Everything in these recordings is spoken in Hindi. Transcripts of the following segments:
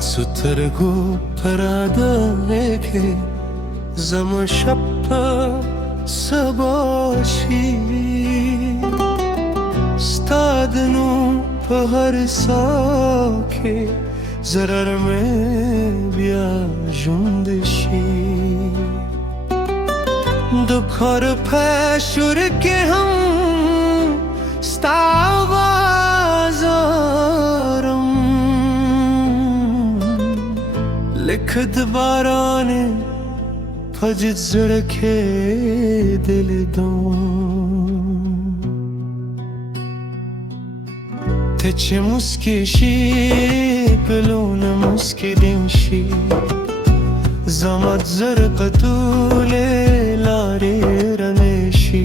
Sutargu paradake Zama shappa sabashi Stadnu pahar sake Zarar mein bya jundishi Dukh aur phashur ke hum Stavazaram लिखत बाराने फजत जड़के दिल दो तेचे मुस्किशी पलून मुस्किदिंशी जमत जरकतूले लारे रनेशी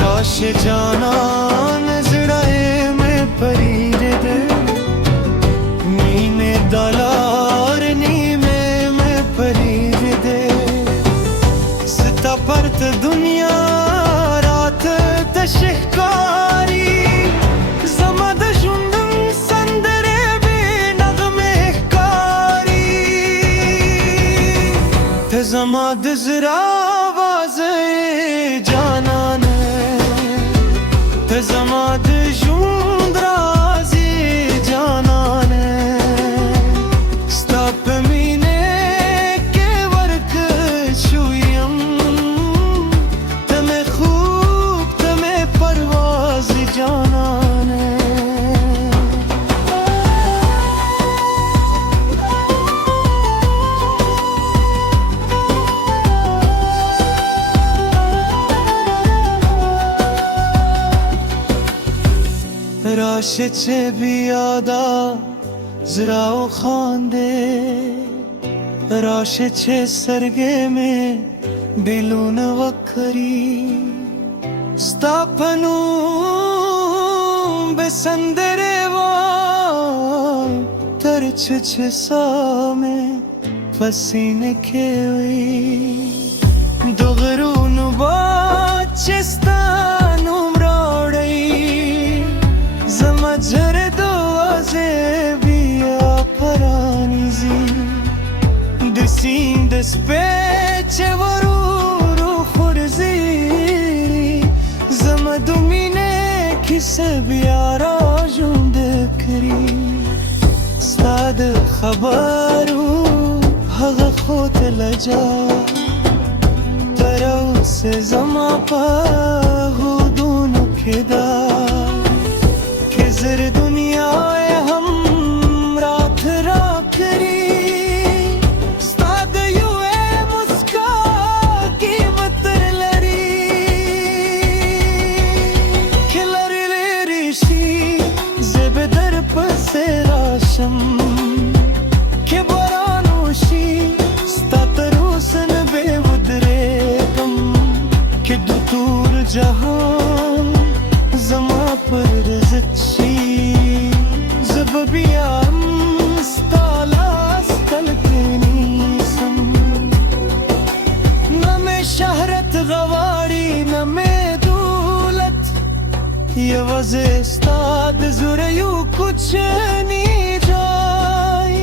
राश जाना नजराए में परीर दे नीने दलार नीमे में परीर दे सिता परत दुनिया रात तशहकारी जमद जुंदम संदरे बे नगमे कारी ते जमद जरा आवाज़े जाना Zamad jundrazi janane Stap mine ke vark chuyam Tame khoob tame parvaz janane राशे चे भी यादा जराओ खांदे राशे चे सरगे में बिलून वखरी स्थापनु बेसंदरे वा तरच छे सामे पसीने खेवी दोगरून बाचेस्तानु Zar doaze biya paranizi Desin despeche varuru khurziri Zama dumine kise biyara jundekri Stad khabaru haga khot laja Tarav se zama pa hudunu keda जर दुनिया हम रात राखरी स्ताद युए मुस्का की बतर लरी खिलरी ले ऋषि जेबदर पसे राशम के बरानोशी स्तातरूसन बेवदरे कम के दुतूर जहां जमा पर रज़ी जब बियाम स्तालास तलकनी सम न में शहरत गवारी न में दौलत ये वज़े स्ताद ज़ुरयू कुछ नहीं जाए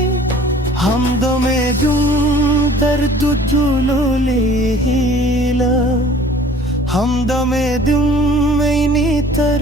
हम दो में दूं दर्द जुलो लेहिला हम दो में दूं मैंने तर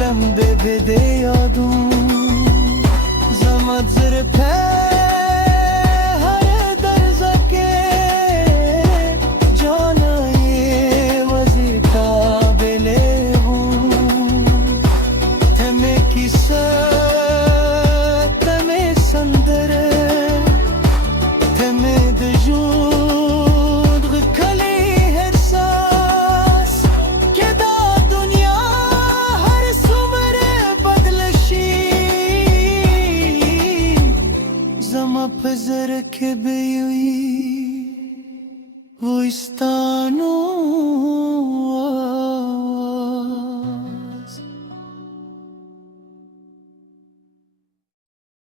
Lemde bede yadum Zaman zırfe Hare darza ke Jana ye vazir kabile hun Teme kisa Teme sandere Teme de jud Kali her sas Keda dünya Her sumre badleşi Zama pazar ke beyui Wo istano